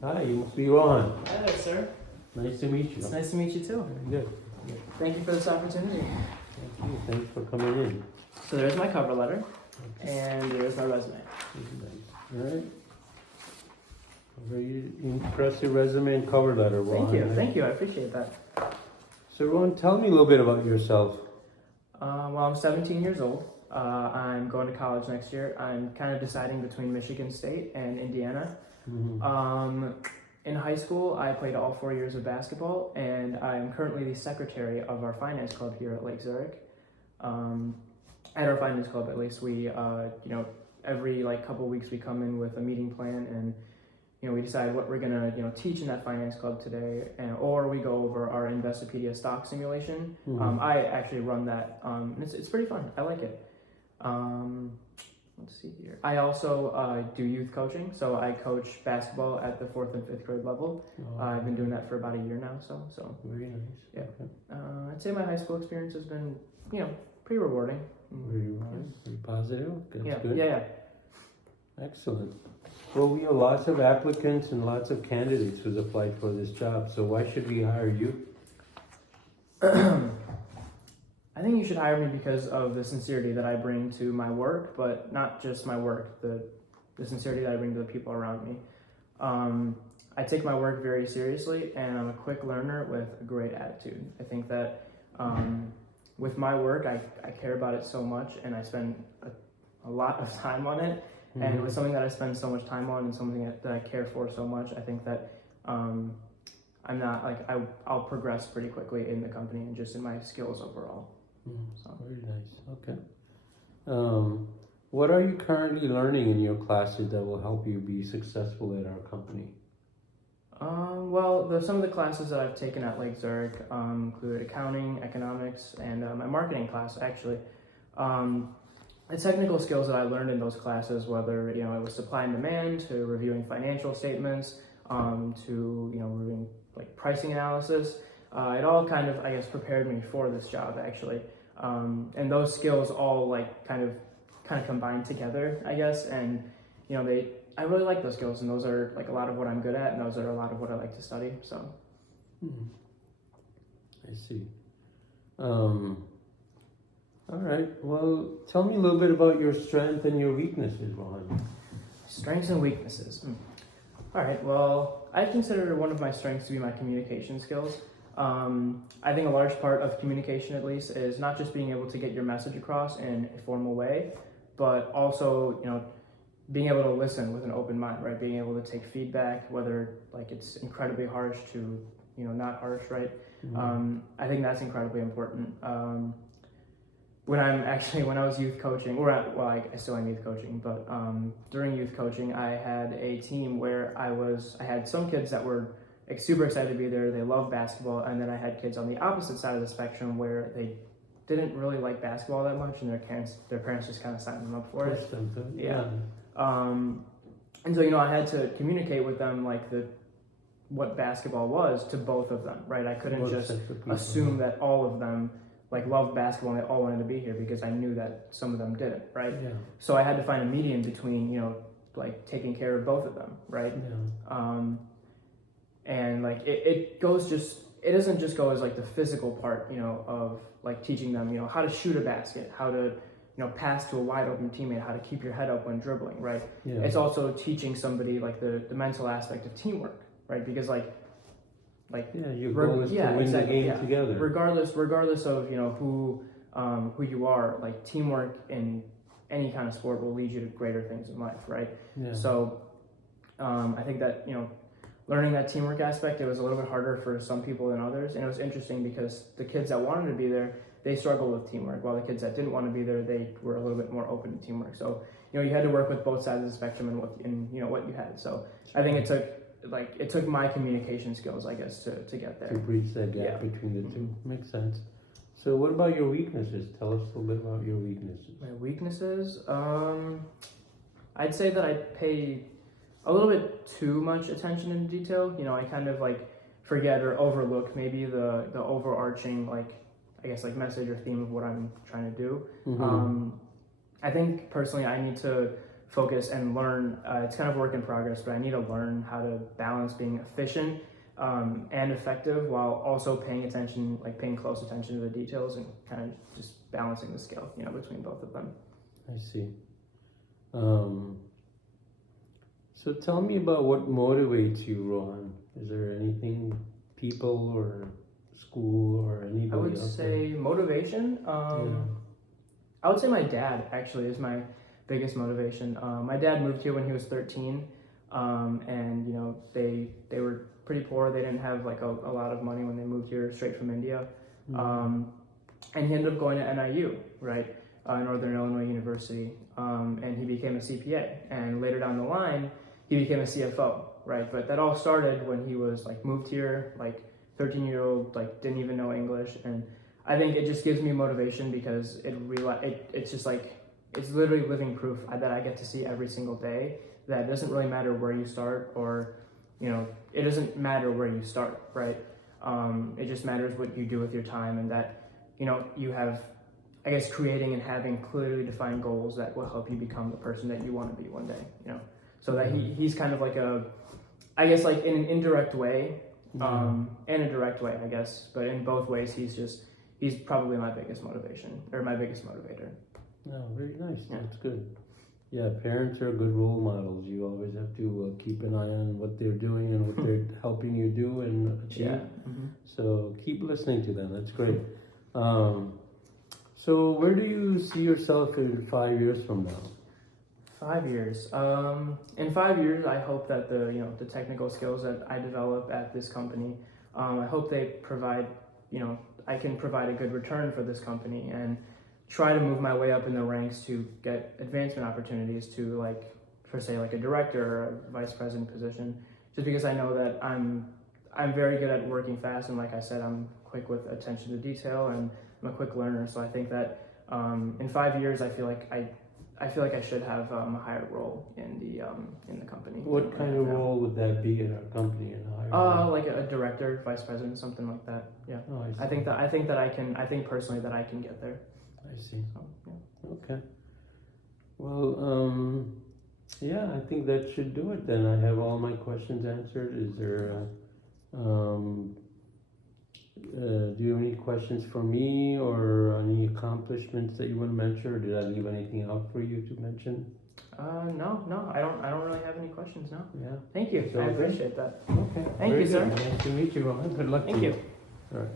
Hi, you must be Ron. Hi there, sir. Nice to meet you. It's nice to meet you too. Very good. Thank you for this opportunity. Thank you. Thanks for coming in. So there's my cover letter, and there's my resume. All right. A very impressive resume and cover letter, Ron. Thank you. I appreciate that. So, Ron, tell me a little bit about yourself. Well, I'm 17 years old. I'm going to college next year. I'm kind of deciding between Michigan State and Indiana. Mm-hmm. In high school, I played all 4 years of basketball, and I'm currently the secretary of our finance club here at Lake Zurich. At our finance club, at least, we, every couple of weeks we come in with a meeting plan, and we decide what we're gonna teach in that finance club today, or we go over our Investopedia stock simulation. Mm-hmm. I actually run that. It's pretty fun. I like it. Let's see here. I also do youth coaching, so I coach basketball at the 4th and 5th grade level. Oh, I've been doing that for about a year now. So very nice. Yeah. Okay. I'd say my high school experience has been pretty rewarding. Very right. Very positive. That's good. Yeah. Excellent. Well, we have lots of applicants and lots of candidates who's applied for this job. So why should we hire you? I think you should hire me because of the sincerity that I bring to my work, but not just my work, the sincerity that I bring to the people around me. I take my work very seriously, and I'm a quick learner with a great attitude. I think that with my work, I care about it so much, and I spend a lot of time on it. Mm-hmm. And with something that I spend so much time on and something that I care for so much, I think that I'm not I'll progress pretty quickly in the company and just in my skills overall. So. Very nice. Okay. What are you currently learning in your classes that will help you be successful at our company? Well, some of the classes that I've taken at Lake Zurich include accounting, economics, and my marketing class, actually. The technical skills that I learned in those classes, whether it was supply and demand, to reviewing financial statements, to reviewing pricing analysis, it all kind of, I guess, prepared me for this job, actually. And those skills all kind of combined together, I guess, and I really like those skills, and those are a lot of what I'm good at, and those are a lot of what I like to study. So, I see. All right. Well, tell me a little bit about your strength and your weaknesses, Ron. Strengths and weaknesses. All right. Well, I consider one of my strengths to be my communication skills. I think a large part of communication, at least, is not just being able to get your message across in a formal way, but also, being able to listen with an open mind, right? Being able to take feedback, whether it's incredibly harsh to, not harsh, right? Mm-hmm. I think that's incredibly important. When I was youth coaching, I still am youth coaching, but during youth coaching, I had a team where I had some kids that were super excited to be there. They love basketball, and then I had kids on the opposite side of the spectrum where they didn't really like basketball that much, and their parents just kind of signed them up for it. Yeah. And so I had to communicate with them what basketball was to both of them, right? I couldn't just assume that all of them loved basketball and they all wanted to be here, because I knew that some of them didn't, right? Yeah. So I had to find a medium between taking care of both of them, right? Yeah. And it doesn't just go as the physical part, of teaching them, how to shoot a basket, how to, pass to a wide open teammate, how to keep your head up when dribbling, right? Yeah. It's also teaching somebody the mental aspect of teamwork, right? Because your goal is to win the game together. Regardless of who you are, teamwork in any kind of sport will lead you to greater things in life, right? Yeah. So I think that learning that teamwork aspect, it was a little bit harder for some people than others, and it was interesting because the kids that wanted to be there, they struggled with teamwork, while the kids that didn't want to be there, they were a little bit more open to teamwork. So you had to work with both sides of the spectrum and what you had. So I think it took my communication skills, I guess, to get there. To bridge that gap between the two. Makes sense. So what about your weaknesses? Tell us a little bit about your weaknesses. My weaknesses? I'd say that I pay a little bit too much attention in detail. I kind of forget or overlook maybe the overarching message or theme of what I'm trying to do. Mm-hmm. I think personally I need to focus and learn. It's kind of work in progress, but I need to learn how to balance being efficient and effective while also paying attention, like paying close attention to the details and kind of just balancing the scale, between both of them. I see. So tell me about what motivates you, Rohan. Is there anything, people or school or anybody I would else say motivation. I would say my dad actually is my biggest motivation. My dad moved here when he was 13, and they were pretty poor. They didn't have like a lot of money when they moved here straight from India, and he ended up going to NIU, right, Northern Illinois University, and he became a CPA. And later down the line, he became a CFO, right? But that all started when he was like moved here, like 13-year-old, like didn't even know English. And I think it just gives me motivation because it's just like, it's literally living proof that I get to see every single day that it doesn't really matter where you start or, it doesn't matter where you start, right? It just matters what you do with your time and that, you have, I guess, creating and having clearly defined goals that will help you become the person that you want to be one day, So that he's kind of like I guess like in an indirect way, and a direct way, I guess, but in both ways, he's probably my biggest motivation or my biggest motivator. Oh, very nice. Yeah. That's good. Yeah, parents are good role models. You always have to keep an eye on what they're doing and what they're helping you do and achieve. Yeah. So keep listening to them. That's great. So where do you see yourself in 5 years from now? 5 years. In 5 years, I hope that the technical skills that I develop at this company, I hope they provide, I can provide a good return for this company and try to move my way up in the ranks to get advancement opportunities to like, for say like a director or a vice president position, just because I know that I'm very good at working fast. And like I said, I'm quick with attention to detail and I'm a quick learner. So I think that in 5 years, I feel like I should have a higher role in the company. What kind of role would that be in our company and higher? Like a director, vice president, something like that. Yeah. Oh, I see. I think personally that I can get there. I see. So, yeah. Okay. Well, yeah, I think that should do it then. I have all my questions answered. Is there, do you have any questions for me or any accomplishments that you want to mention, or did I leave anything out for you to mention? No, I don't really have any questions. No. Yeah. Thank you. So I good. appreciate that. Okay. Thank Very you, sir. good. Nice to meet you, Rohan. Good luck Thank to you. you. All right.